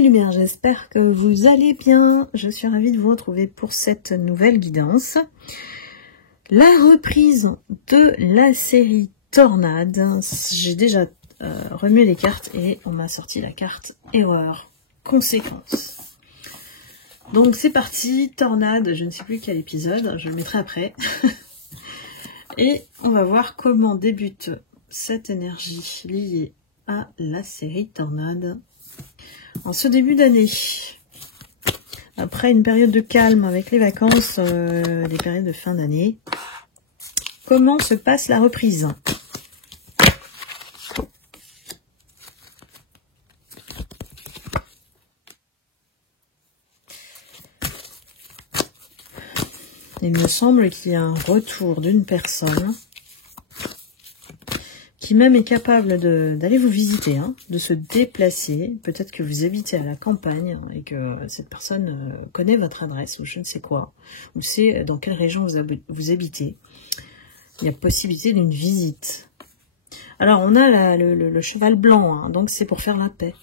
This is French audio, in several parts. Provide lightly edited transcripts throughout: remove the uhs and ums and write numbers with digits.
mes lumières, j'espère que vous allez bien. Je suis ravie de vous retrouver pour cette nouvelle guidance. La reprise de la série Tornade. J'ai déjà remué les cartes et on m'a sorti la carte Erreur, conséquence. Donc c'est parti, Tornade, je ne sais plus quel épisode, je le mettrai après. Et on va voir comment débute cette énergie liée à la série Tornade en ce début d'année. Après une période de calme avec les vacances, les périodes de fin d'année, comment se passe la reprise? Il me semble qu'il y a un retour d'une personne qui même est capable d'aller vous visiter, hein, de se déplacer. Peut-être que vous habitez à la campagne et que cette personne connaît votre adresse ou je ne sais quoi, ou sait dans quelle région vous habitez. Il y a possibilité d'une visite. Alors on a le cheval blanc, hein, donc c'est pour faire la paix.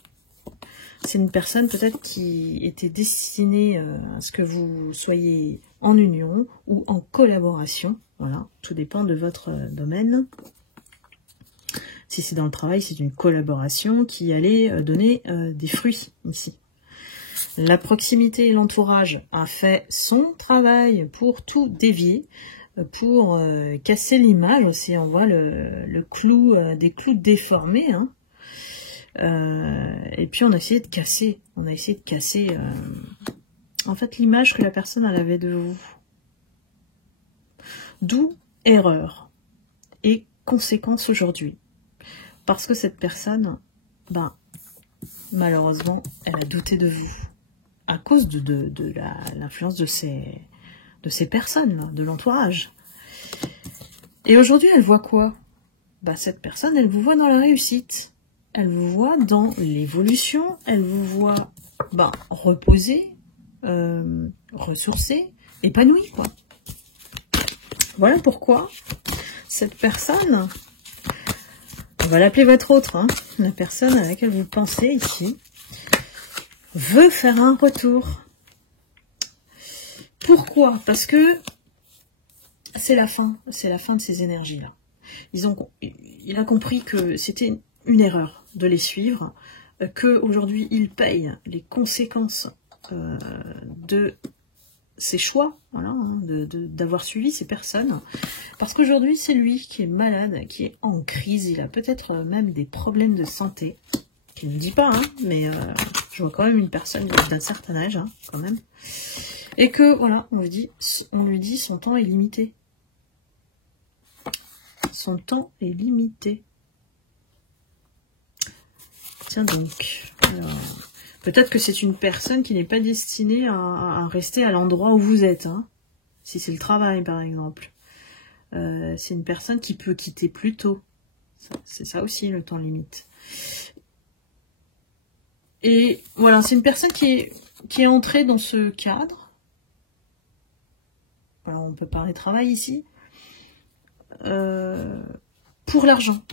C'est une personne peut-être qui était destinée à ce que vous soyez en union ou en collaboration. Voilà, tout dépend de votre domaine. Si c'est dans le travail, c'est une collaboration qui allait donner des fruits ici. La proximité et l'entourage a fait son travail pour tout dévier, pour casser l'image. Si on voit le clou, des clous déformés, hein. Et puis on a essayé de casser. En fait l'image que la personne elle avait de vous. D'où erreur et conséquence aujourd'hui. Parce que cette personne, malheureusement, elle a douté de vous. À cause de l'influence de ces personnes, de l'entourage. Et aujourd'hui, elle voit quoi? Cette personne, elle vous voit dans la réussite. Elle vous voit dans l'évolution. Elle vous voit reposer, ressourcer, épanouie, quoi. Voilà pourquoi cette personne... On va l'appeler votre autre, hein, la personne à laquelle vous pensez ici, veut faire un retour. Pourquoi? Parce que c'est la fin de ces énergies-là. Il a compris que c'était une erreur de les suivre, qu'aujourd'hui il paye les conséquences de ses choix, voilà, hein, d'avoir suivi ces personnes, parce qu'aujourd'hui c'est lui qui est malade, qui est en crise, il a peut-être même des problèmes de santé, qui ne me dit pas, hein, mais je vois quand même une personne d'un certain âge, hein, quand même, et que voilà, on lui dit son temps est limité. Son temps est limité. Tiens donc, alors... Peut-être que c'est une personne qui n'est pas destinée à rester à l'endroit où vous êtes, hein, si c'est le travail par exemple. C'est une personne qui peut quitter plus tôt. C'est ça aussi le temps limite. Et voilà, c'est une personne qui est entrée dans ce cadre. Voilà, on peut parler travail ici. Pour l'argent.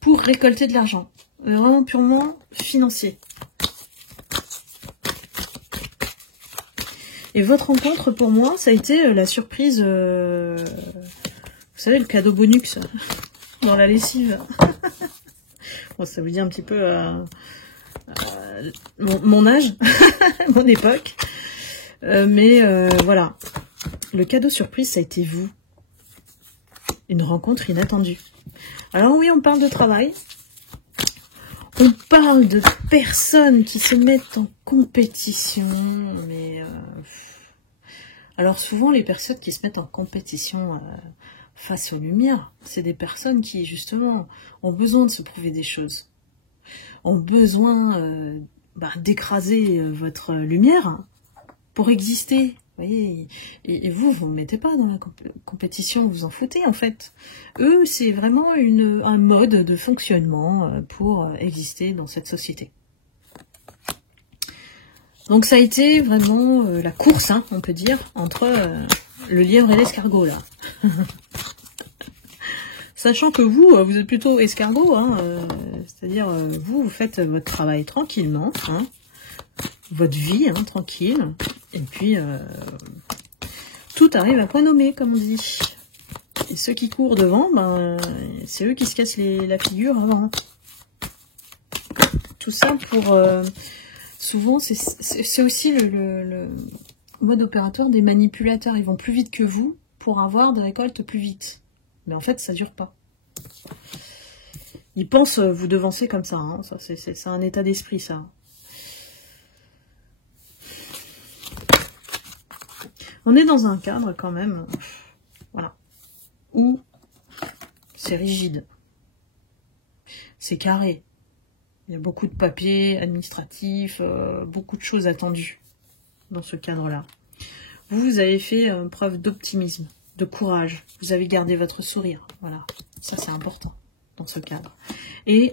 Pour récolter de l'argent. Vraiment purement financier. Et votre rencontre, pour moi, ça a été la surprise, vous savez, le cadeau bonus dans la lessive. Bon, ça vous dit un petit peu mon âge, mon époque. Mais voilà, le cadeau surprise, ça a été vous. Une rencontre inattendue. Alors oui, on parle de travail. On parle de personnes qui se mettent en compétition, mais... Alors souvent, les personnes qui se mettent en compétition face aux lumières, c'est des personnes qui, justement, ont besoin de se prouver des choses. Ont besoin d'écraser votre lumière pour exister. Vous voyez, et vous ne mettez pas dans la compétition, vous en foutez en fait. Eux, c'est vraiment un mode de fonctionnement pour exister dans cette société. Donc ça a été vraiment la course, hein, on peut dire, entre le lièvre et l'escargot là. Sachant que vous êtes plutôt escargot, hein, c'est-à-dire vous faites votre travail tranquillement, hein, votre vie, hein, tranquille. Et puis, tout arrive à point nommé, comme on dit. Et ceux qui courent devant, ben, c'est eux qui se cassent la figure avant. Tout ça pour... souvent, c'est aussi le mode opératoire des manipulateurs. Ils vont plus vite que vous pour avoir des récoltes plus vite. Mais en fait, ça dure pas. Ils pensent vous devancer comme ça. Hein. Ça c'est un état d'esprit, ça. On est dans un cadre, quand même, voilà, où c'est rigide. C'est carré. Il y a beaucoup de papiers administratifs, beaucoup de choses attendues dans ce cadre-là. Vous avez fait preuve d'optimisme, de courage. Vous avez gardé votre sourire. Voilà, ça c'est important dans ce cadre. Et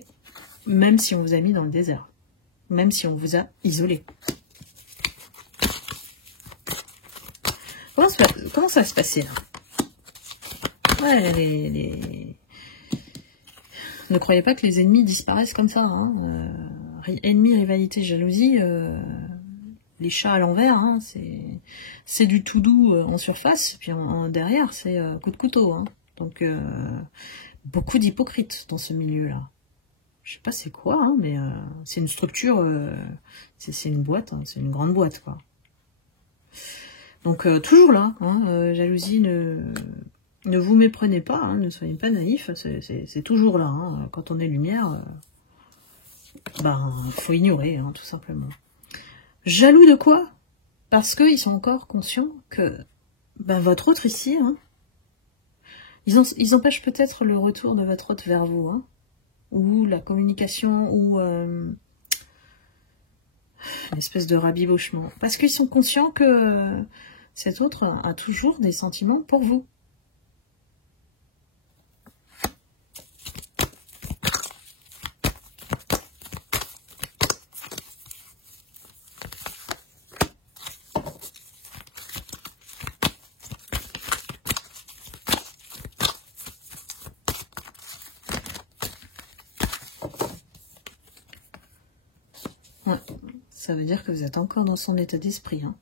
même si on vous a mis dans le désert, même si on vous a isolé. Comment ça va se passer là? Ouais, ne croyez pas que les ennemis disparaissent comme ça. Hein. Ennemis, rivalité, jalousie, les chats à l'envers, hein, c'est du tout doux en surface, puis derrière, c'est coup de couteau. Hein. Donc, beaucoup d'hypocrites dans ce milieu-là. Je sais pas c'est quoi, hein, mais c'est une structure, c'est une boîte, hein, c'est une grande boîte, quoi. Donc, toujours là, hein, jalousie, ne vous méprenez pas, hein, ne soyez pas naïfs, c'est toujours là. Hein, quand on est lumière, ben, faut ignorer, hein, tout simplement. Jaloux de quoi? Parce qu'ils sont encore conscients que ben, votre autre ici, hein, ils empêchent peut-être le retour de votre autre vers vous, hein, ou la communication, ou une espèce de rabibochement. Parce qu'ils sont conscients que cet autre a toujours des sentiments pour vous. Ouais, ça veut dire que vous êtes encore dans son état d'esprit. Hein.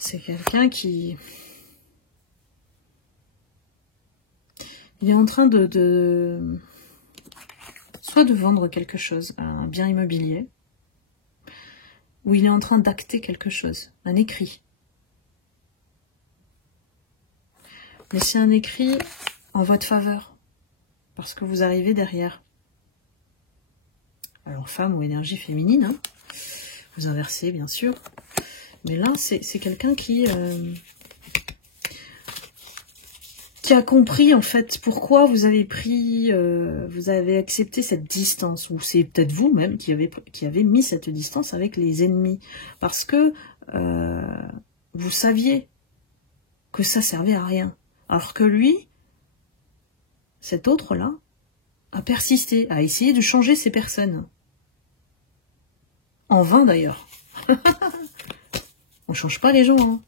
C'est quelqu'un qui... Il est en train soit de vendre quelque chose, un bien immobilier, ou il est en train d'acter quelque chose, un écrit. Mais c'est un écrit en votre faveur, parce que vous arrivez derrière. Alors, femme ou énergie féminine, hein, vous inversez, bien sûr. Mais là, c'est quelqu'un qui a compris, en fait, pourquoi vous avez pris, vous avez accepté cette distance. Ou c'est peut-être vous-même qui avez mis cette distance avec les ennemis. Parce que vous saviez que ça servait à rien. Alors que lui, cet autre-là, a persisté, a essayé de changer ces personnes. En vain, d'ailleurs. On change pas les gens, hein.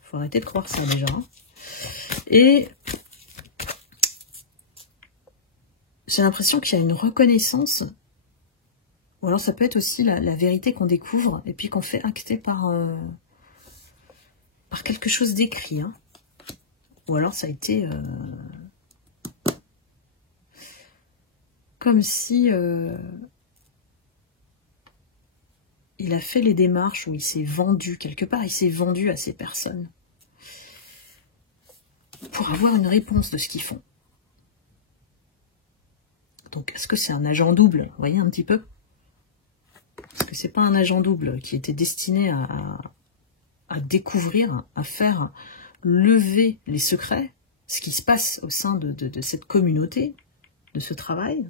Faut arrêter de croire ça, déjà. Hein. Et j'ai l'impression qu'il y a une reconnaissance, ou alors ça peut être aussi la vérité qu'on découvre, et puis qu'on fait acter par quelque chose d'écrit. Hein. Ou alors ça a été comme si... il a fait les démarches où il s'est vendu, quelque part, il s'est vendu à ces personnes pour avoir une réponse de ce qu'ils font. Donc, est-ce que c'est un agent double? Vous voyez un petit peu? Est-ce que c'est pas un agent double qui était destiné à découvrir, à faire lever les secrets, ce qui se passe au sein de cette communauté, de ce travail?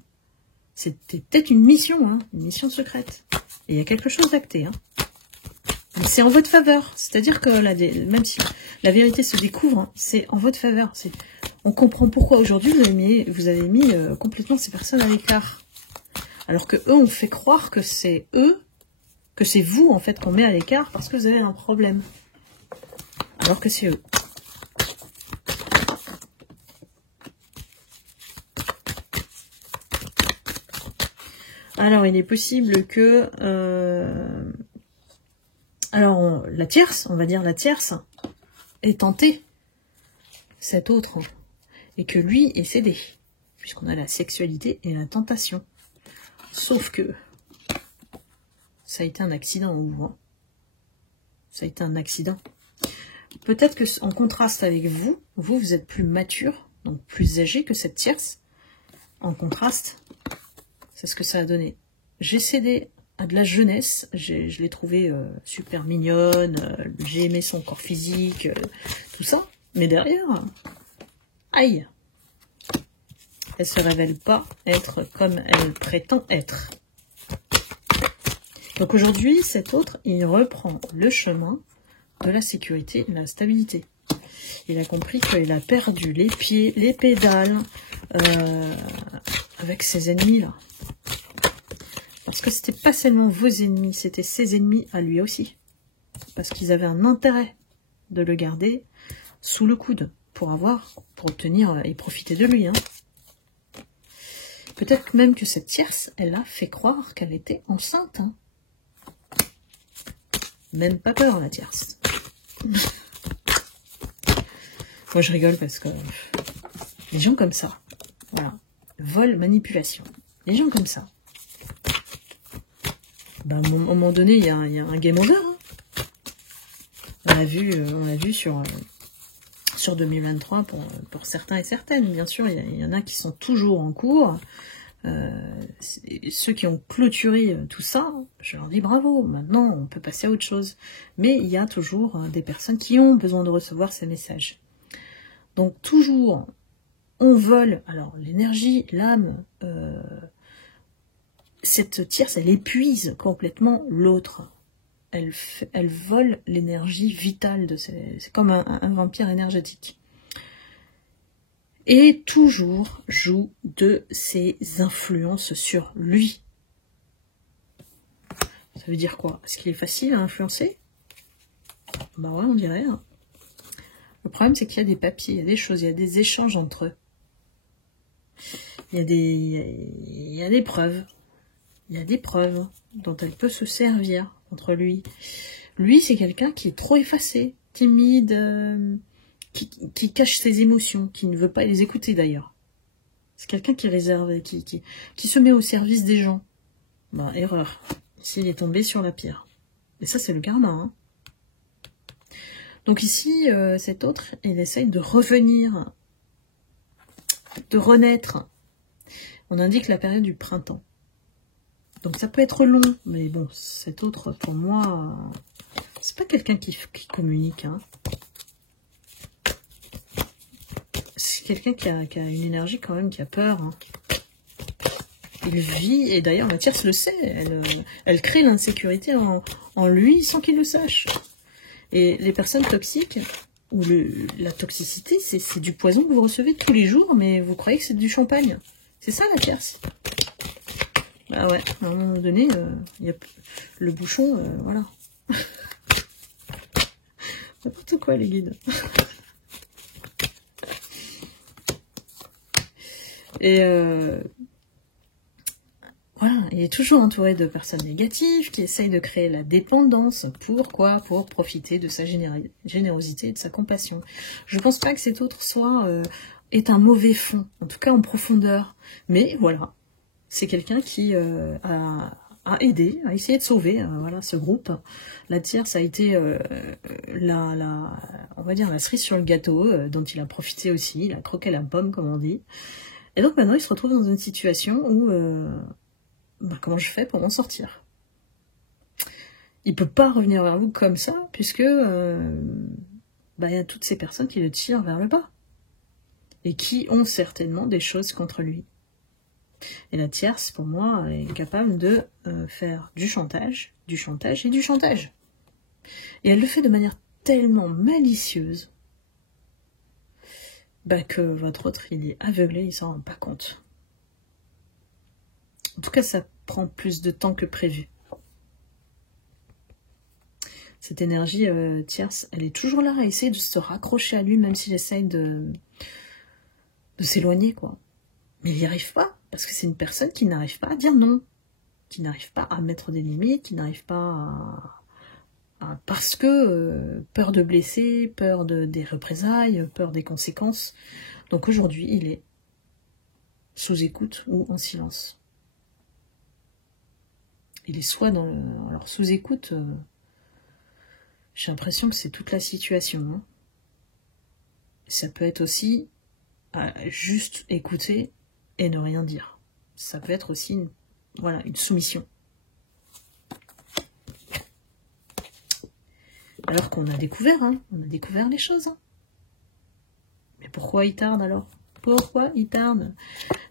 C'était peut-être une mission, hein, une mission secrète. Et il y a quelque chose d'acté. Hein. Mais c'est en votre faveur. C'est-à-dire que même si la vérité se découvre, hein, c'est en votre faveur. On comprend pourquoi aujourd'hui vous avez mis complètement ces personnes à l'écart. Alors que eux ont fait croire que c'est eux, que c'est vous en fait qu'on met à l'écart parce que vous avez un problème. Alors que c'est eux. Alors, il est possible que... alors, la tierce, on va dire la tierce, ait tenté cet autre, et que lui ait cédé, puisqu'on a la sexualité et la tentation. Sauf que ça a été un accident, hein. Ça a été un accident. Peut-être que en contraste avec vous, vous êtes plus mature, donc plus âgé que cette tierce. En contraste, c'est ce que ça a donné. J'ai cédé à de la jeunesse, je l'ai trouvée super mignonne, j'ai aimé son corps physique, tout ça. Mais derrière, aïe, elle se révèle pas être comme elle prétend être. Donc aujourd'hui, cet autre, il reprend le chemin de la sécurité et de la stabilité. Il a compris qu'il a perdu les pieds, les pédales avec ses ennemis-là. Parce que c'était pas seulement vos ennemis, c'était ses ennemis à lui aussi. Parce qu'ils avaient un intérêt de le garder sous le coude pour obtenir et profiter de lui. Hein. Peut-être même que cette tierce, elle a fait croire qu'elle était enceinte. Hein. Même pas peur, la tierce. Moi, je rigole parce que les gens comme ça, voilà, vol, manipulation. Les gens comme ça, ben, à un moment donné, il y a un game over. Hein. On l'a vu sur 2023 pour certains et certaines. Bien sûr, il y en a qui sont toujours en cours. Ceux qui ont clôturé tout ça, je leur dis bravo, maintenant on peut passer à autre chose. Mais il y a toujours des personnes qui ont besoin de recevoir ces messages. Donc toujours, on vole, alors l'énergie, l'âme, cette tierce, elle épuise complètement l'autre. Elle vole l'énergie vitale de c'est comme un vampire énergétique. Et toujours joue de ses influences sur lui. Ça veut dire quoi? Est-ce qu'il est facile à influencer? Bah ouais, on dirait. Hein. Le problème, c'est qu'il y a des papiers, il y a des choses, il y a des échanges entre eux. Il y a des preuves. Il y a des preuves dont elle peut se servir contre lui. Lui, c'est quelqu'un qui est trop effacé, timide, qui cache ses émotions, qui ne veut pas les écouter d'ailleurs. C'est quelqu'un qui est réservé, qui se met au service des gens. Ben, erreur. S'il est tombé sur la pierre. Et ça, c'est le karma. Hein. Donc ici, cet autre, il essaye de revenir, de renaître. On indique la période du printemps. Donc ça peut être long, mais bon, cet autre, pour moi, c'est pas quelqu'un qui communique. Hein. C'est quelqu'un qui a une énergie quand même, qui a peur. Hein. Il vit, et d'ailleurs la tierce le sait, elle crée l'insécurité en lui sans qu'il le sache. Et les personnes toxiques, ou la toxicité, c'est du poison que vous recevez tous les jours, mais vous croyez que c'est du champagne. C'est ça la tierce. Ah ouais, à un moment donné, y a le bouchon, voilà. N'importe quoi les guides. Et voilà, il est toujours entouré de personnes négatives qui essayent de créer la dépendance. Pourquoi? Pour profiter de sa générosité et de sa compassion. Je ne pense pas que cet autre est un mauvais fond, en tout cas en profondeur. Mais voilà, c'est quelqu'un qui a aidé, a essayé de sauver voilà, ce groupe. La tierce a été on va dire la cerise sur le gâteau, dont il a profité aussi, il a croqué la pomme, comme on dit. Et donc maintenant, il se retrouve dans une situation où, comment je fais pour m'en sortir? Il peut pas revenir vers vous comme ça, puisque il y a toutes ces personnes qui le tirent vers le bas. Et qui ont certainement des choses contre lui. Et la tierce, pour moi, est capable de faire du chantage et du chantage. Et elle le fait de manière tellement malicieuse que votre autre, il est aveuglé, il s'en rend pas compte. En tout cas, ça prend plus de temps que prévu. Cette énergie tierce, elle est toujours là à essayer de se raccrocher à lui, même s'il essaye de s'éloigner, quoi. Mais il n'y arrive pas, parce que c'est une personne qui n'arrive pas à dire non. qui n'arrivent pas à mettre des limites, qui n'arrivent pas parce que peur de blesser, peur des représailles, peur des conséquences. Donc aujourd'hui, il est sous écoute ou en silence. Il est soit dans le... Alors sous écoute, j'ai l'impression que c'est toute la situation. Hein. Ça peut être aussi juste écouter et ne rien dire. Ça peut être aussi une soumission. Alors qu'on a découvert, hein, on a découvert les choses. Hein. Mais pourquoi il tarde alors? Pourquoi il tarde?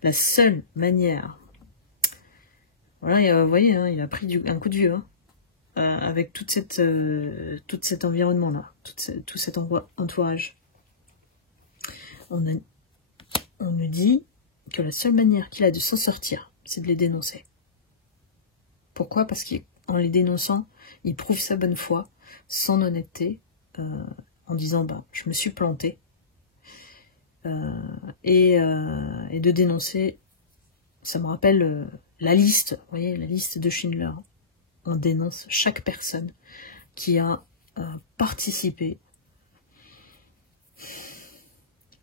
La seule manière... Voilà, vous voyez, hein, il a pris un coup de vieux, hein, avec tout cet environnement-là, tout cet entourage. On me dit que la seule manière qu'il a de s'en sortir, c'est de les dénoncer. Pourquoi? Parce qu'en les dénonçant, il prouve sa bonne foi, son honnêteté, en disant je me suis planté, et de dénoncer. Ça me rappelle la liste, vous voyez, la liste de Schindler. On dénonce chaque personne qui a participé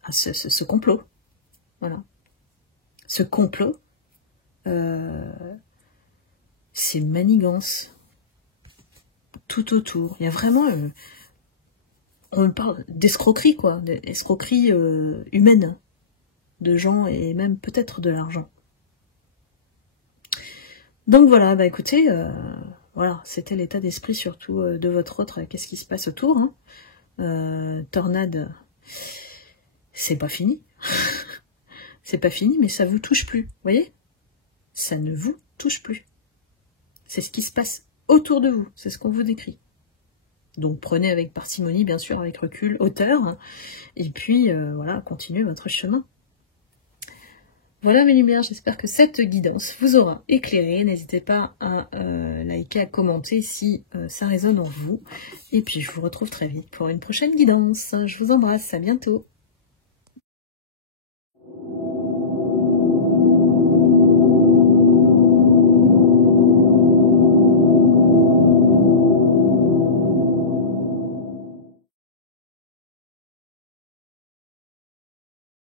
à ce complot. Voilà. Ce complot, ces manigances tout autour. Il y a vraiment... on parle d'escroquerie, quoi. D'escroquerie humaine. De gens et même peut-être de l'argent. Donc voilà, écoutez, voilà, c'était l'état d'esprit surtout de votre autre. Qu'est-ce qui se passe autour, hein. Tornade, c'est pas fini. C'est pas fini, mais ça vous touche plus, vous voyez? Ça ne vous touche plus. C'est ce qui se passe autour de vous, c'est ce qu'on vous décrit. Donc prenez avec parcimonie, bien sûr, avec recul, hauteur, hein, et puis voilà, continuez votre chemin. Voilà mes lumières, j'espère que cette guidance vous aura éclairé. N'hésitez pas à liker, à commenter si ça résonne en vous. Et puis je vous retrouve très vite pour une prochaine guidance. Je vous embrasse, à bientôt.